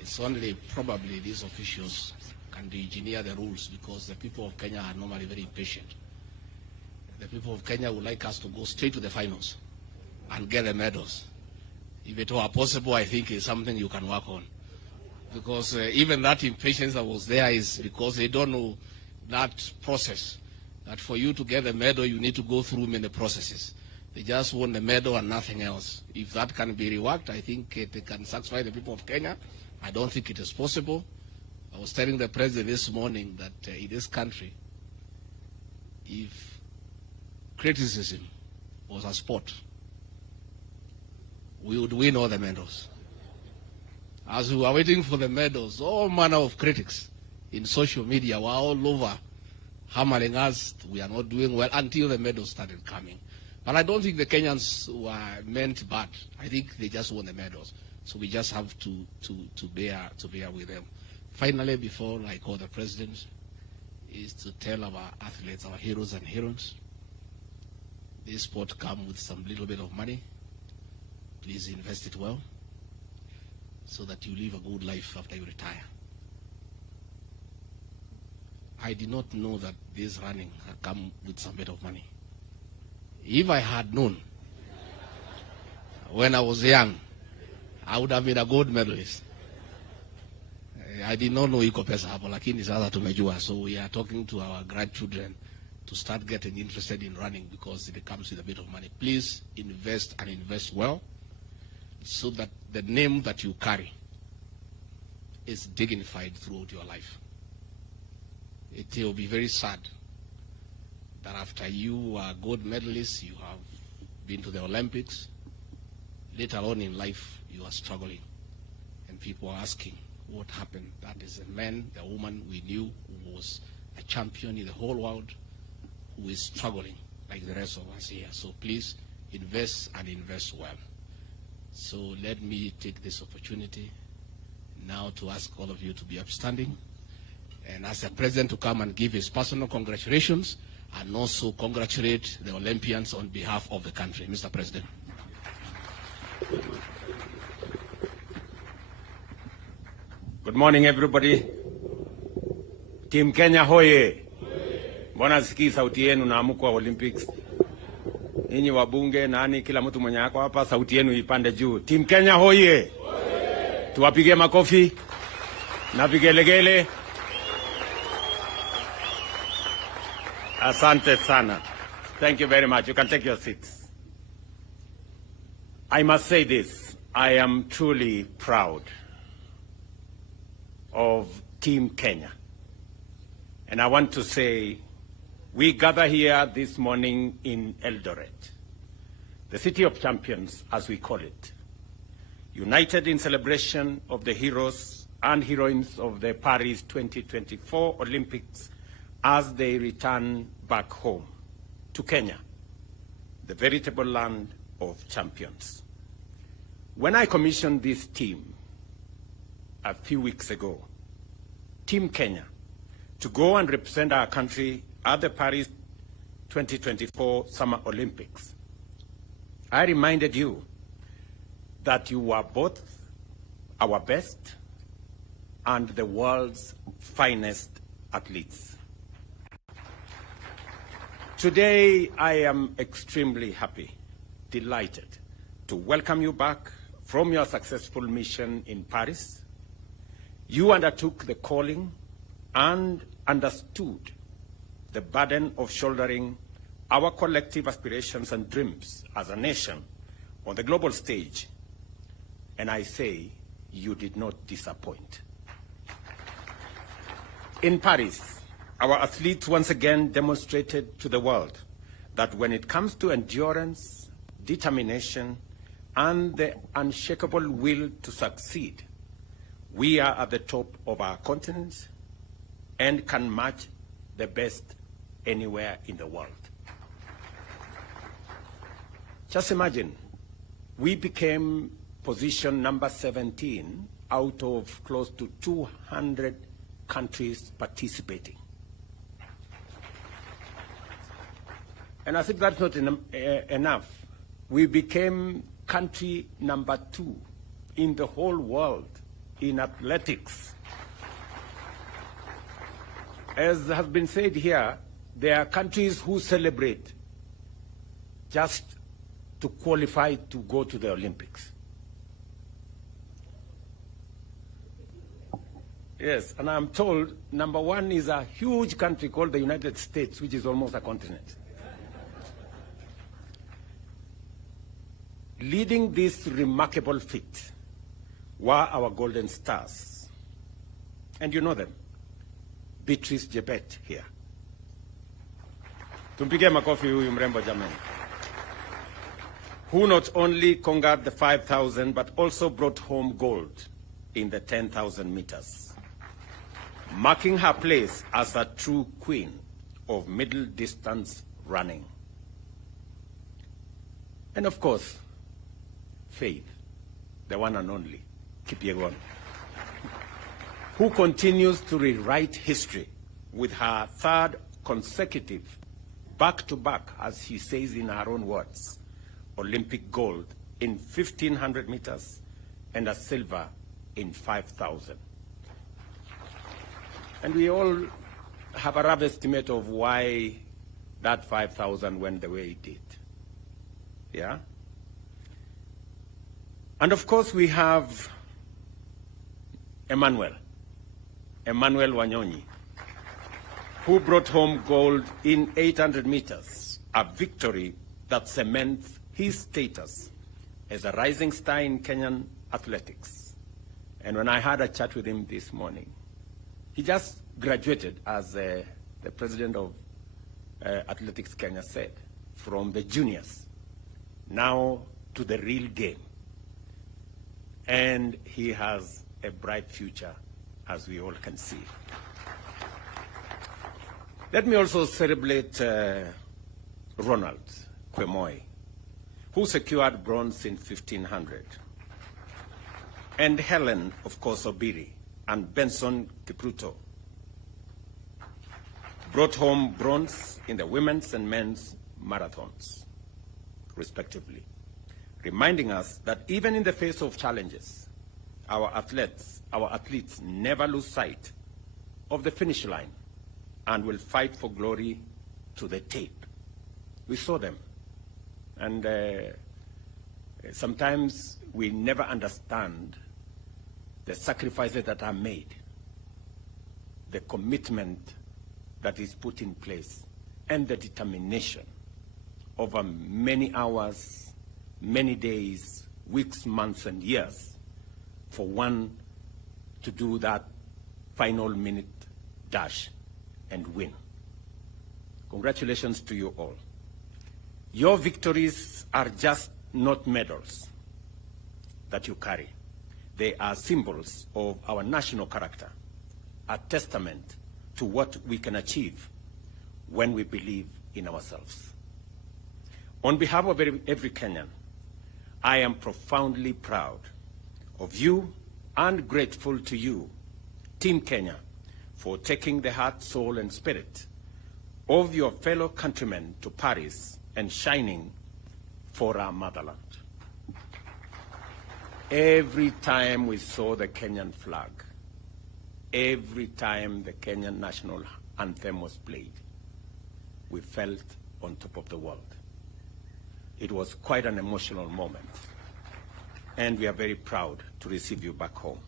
It's only probably these officials can engineer the rules, because the people of Kenya are normally very patient. The people of Kenya would like us to go straight to the finals and get the medals. If it were possible, I think it's something you can work on. Because even that impatience that was there is because they don't know that process, that for you to get the medal, you need to go through many processes. They just want the medal and nothing else. If that can be reworked, I think it can satisfy the people of Kenya. I don't think it is possible. I was telling the president this morning that in this country, if criticism was a sport, we would win all the medals. As we were waiting for the medals, all manner of critics in social media were all over hammering us. We are not doing well until the medals started coming. But I don't think the Kenyans were meant bad. I think they just won the medals. So we just have to bear with them. Finally, before I call the president, is to tell our athletes, our heroes and heroines, this sport comes with some little bit of money. Please invest it well, so that you live a good life after you retire. I did not know that this running had come with some bit of money. If I had known when I was young, I would have been a gold medalist. I did not know iko pesa hapo, lakini sasa tumejua. So we are talking to our grandchildren to start getting interested in running, because it comes with a bit of money. Please invest, and invest well, so that the name that you carry is dignified throughout your life. It will be very sad that after you are gold medalists, you have been to the Olympics, later on in life you are struggling, and people are asking what happened. That is the man, the woman we knew who was a champion in the whole world, who is struggling like the rest of us here. So please invest, and invest well. So let me take this opportunity now to ask all of you to be upstanding, and ask the president to come and give his personal congratulations, and also congratulate the Olympians on behalf of the country. Mr. President. Good morning, everybody. Team Kenya hoye. Mbona sikii sauti yenu na mko Olympics? Ninyi wabunge, nani, kila mtu mwenye yako hapa, sauti yenu ipande juu. Team Kenya hoye. Tuwapige makofi na vigelegele. Asante sana. Thank you very much. You can take your seats. I must say this. I am truly proud of Team Kenya. And I want to say, we gather here this morning in Eldoret, the city of champions, as we call it, united in celebration of the heroes and heroines of the Paris 2024 Olympics as they return back home to Kenya, the veritable land of champions. When I commissioned this team a few weeks ago, Team Kenya, to go and represent our country at the Paris 2024 Summer Olympics, I reminded you that you were both our best and the world's finest athletes. Today, I am extremely happy, delighted to welcome you back from your successful mission in Paris. You undertook the calling and understood the burden of shouldering our collective aspirations and dreams as a nation on the global stage. And I say, you did not disappoint. In Paris, our athletes once again demonstrated to the world that when it comes to endurance, determination, and the unshakable will to succeed, we are at the top of our continent and can match the best anywhere in the world. Just imagine, we became position number 17 out of close to 200 countries participating. And I think that's not enough. We became country number 2 in the whole world in athletics. As has been said here, there are countries who celebrate just to qualify to go to the Olympics. Yes, and I'm told number 1 is a huge country called the United States, which is almost a continent. Leading this remarkable feat were our golden stars. And you know them. Beatrice Jebet here. Tumpige makofi huyu mrembo jamani. Who not only conquered the 5,000 but also brought home gold in the 10,000 meters, marking her place as a true queen of middle distance running. And of course, Faith, the one and only, Kipyegon, who continues to rewrite history with her 3rd consecutive back-to-back, as she says in her own words, Olympic gold in 1,500 meters and a silver in 5,000. And we all have a rough estimate of why that 5,000 went the way it did. Yeah? And of course we have Emmanuel Wanyonyi, who brought home gold in 800 meters, a victory that cements his status as a rising star in Kenyan athletics. And when I had a chat with him this morning, he just graduated, as the president of Athletics Kenya said, from the juniors, now to the real game. And he has a bright future, as we all can see. Let me also celebrate Ronald Kwemoy, who secured bronze in 1,500. And Helen, of course, Obiri, and Benson Kipruto brought home bronze in the women's and men's marathons, respectively, reminding us that even in the face of challenges, our athletes never lose sight of the finish line and will fight for glory to the tape. We saw them. And sometimes we never understand the sacrifices that are made, the commitment that is put in place, and the determination over many hours, many days, weeks, months, and years for one to do that final minute dash and win. Congratulations to you all. Your victories are just not medals that you carry. They are symbols of our national character, a testament to what we can achieve when we believe in ourselves. On behalf of every Kenyan, I am profoundly proud of you and grateful to you, Team Kenya, for taking the heart, soul, and spirit of your fellow countrymen to Paris and shining for our motherland. Every time we saw the Kenyan flag, every time the Kenyan national anthem was played, we felt on top of the world. It was quite an emotional moment, and we are very proud to receive you back home.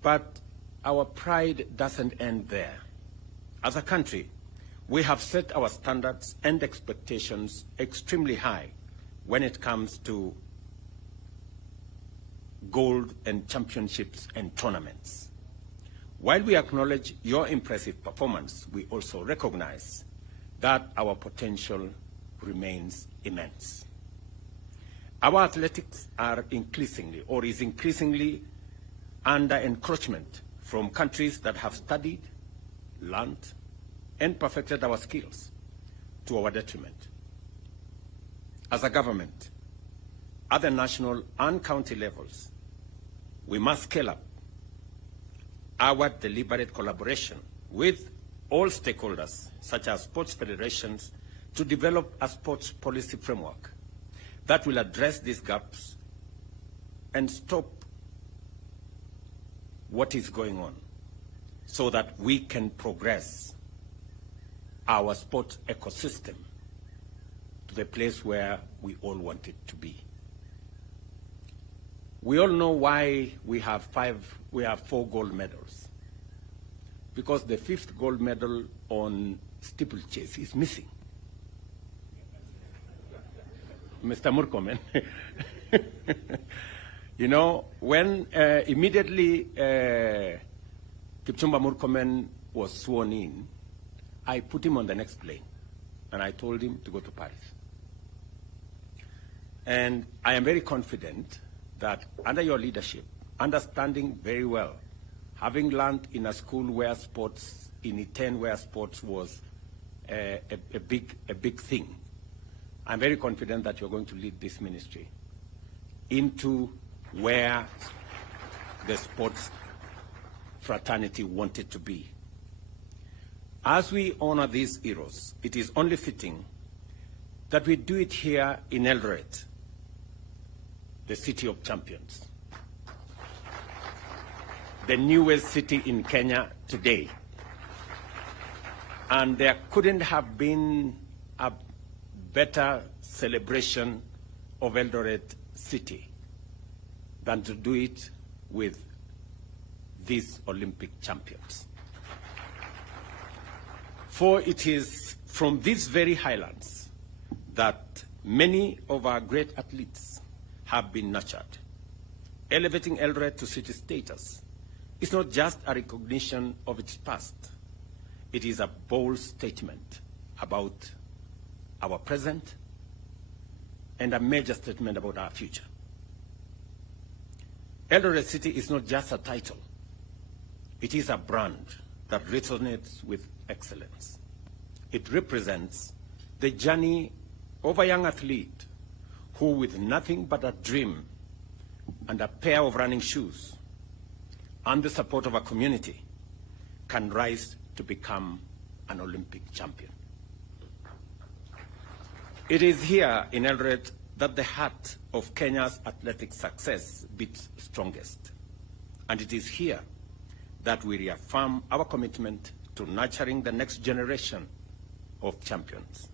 But our pride doesn't end there. As a country, we have set our standards and expectations extremely high when it comes to gold and championships and tournaments. While we acknowledge your impressive performance, we also recognize that our potential remains immense. Our athletics are is increasingly under encroachment from countries that have studied, learned, and perfected our skills to our detriment. As a government, at the national and county levels, we must scale up our deliberate collaboration with all stakeholders, such as sports federations, to develop a sports policy framework that will address these gaps and stop what is going on so that we can progress our sports ecosystem to the place where we all want it to be. We all know why we have 4 gold medals. Because the 5th gold medal on steeplechase is missing. Mr. Murkomen. You know, when immediately Kipchumba Murkomen was sworn in, I put him on the next plane, and I told him to go to Paris. And I am very confident that under your leadership, understanding very well, having learned in a school where sports, in Iten where sports was a big thing, I'm very confident that you're going to lead this ministry into where the sports fraternity wanted to be. As we honor these heroes, it is only fitting that we do it here in Eldoret, the city of champions, the newest city in Kenya today. And there couldn't have been a better celebration of Eldoret city than to do it with these Olympic champions. For it is from these very highlands that many of our great athletes have been nurtured. Elevating Eldoret to city status is not just a recognition of its past. It is a bold statement about our present and a major statement about our future. Eldoret City is not just a title. It is a brand that resonates with excellence. It represents the journey of a young athlete who, with nothing but a dream and a pair of running shoes and the support of a community, can rise to become an Olympic champion. It is here in Eldoret that the heart of Kenya's athletic success beats strongest. And it is here that we reaffirm our commitment to nurturing the next generation of champions.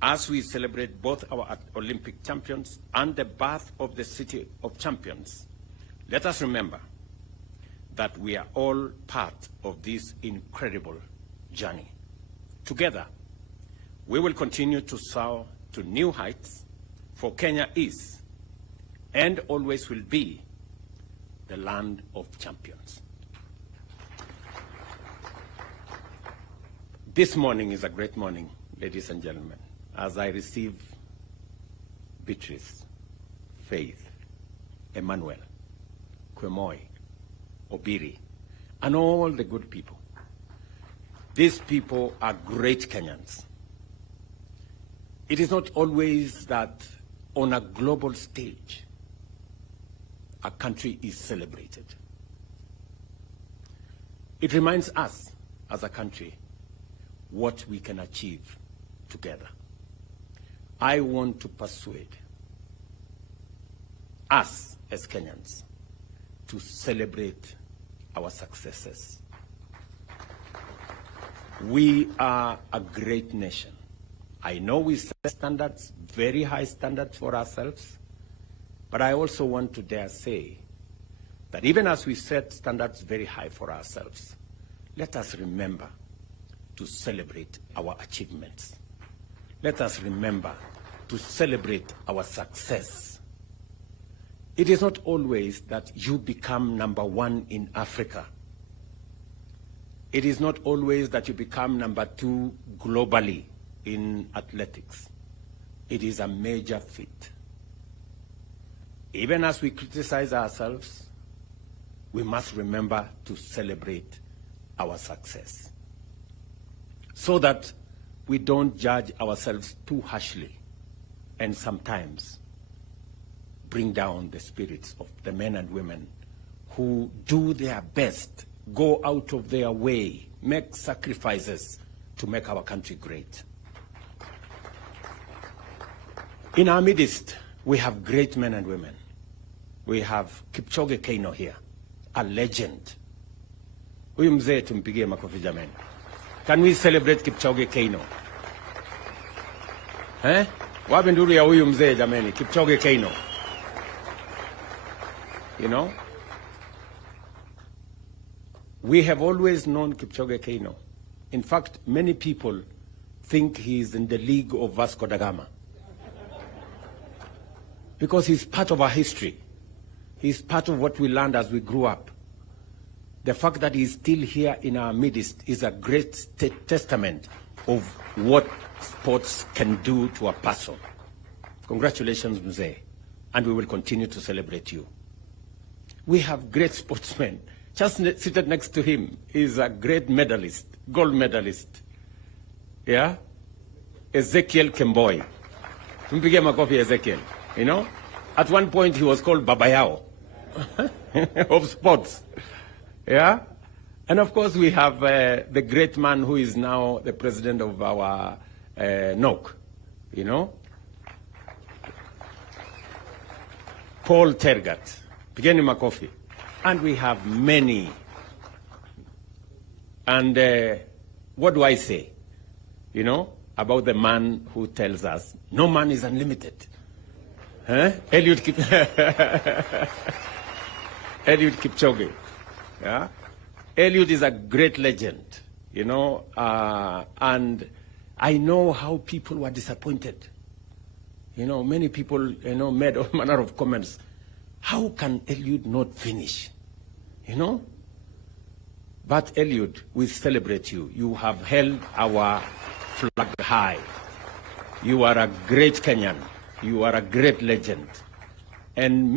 As we celebrate both our Olympic champions and the birth of the city of champions, let us remember that we are all part of this incredible journey. Together, we will continue to soar to new heights, for Kenya is and always will be the land of champions. This morning is a great morning, ladies and gentlemen, as I receive Beatrice, Faith, Emmanuel, Kwemoy, Obiri, and all the good people. These people are great Kenyans. It is not always that on a global stage, a country is celebrated. It reminds us as a country what we can achieve together. I want to persuade us as Kenyans to celebrate our successes. We are a great nation. I know we set standards, very high standards for ourselves, but I also want to dare say that even as we set standards very high for ourselves, let us remember to celebrate our achievements. Let us remember to celebrate our success. It is not always that you become number one in Africa. It is not always that you become number two globally in athletics. It is a major feat. Even as we criticize ourselves, we must remember to celebrate our success so that we don't judge ourselves too harshly and sometimes bring down the spirits of the men and women who do their best, go out of their way, make sacrifices to make our country great. In our midst, we have great men and women. We have Kipchoge Keino here, a legend. Huyu mzee tumpigie makofi jamani. Can we celebrate Kipchoge Keino? Wapi nduru ya huyu mzee jamani, Kipchoge Keino. You know? We have always known Kipchoge Keino. In fact, many people think he is in the league of Vasco da Gama, because he's part of our history. He's part of what we learned as we grew up. The fact that he's still here in our midst is a great testament of what sports can do to a person. Congratulations, Mzee, and we will continue to celebrate you. We have great sportsmen. Just seated next to him is a great medalist, gold medalist. Yeah? Ezekiel Kemboi. Tumpigie makofi Ezekiel. You know? At one point he was called Babayao of sports. Yeah? And of course we have the great man who is now the president of our NOC. You know? Paul Tergat. Pigeni makofi. And we have many. And what do I say? You know, about the man who tells us, no man is unlimited. Eliud Kipchoge. Yeah? Eliud is a great legend, you know, and I know how people were disappointed. You know, many people, you know, made all manner of comments. How can Eliud not finish? You know? But Eliud, we celebrate you. You have held our flag high. You are a great Kenyan. You are a great legend. And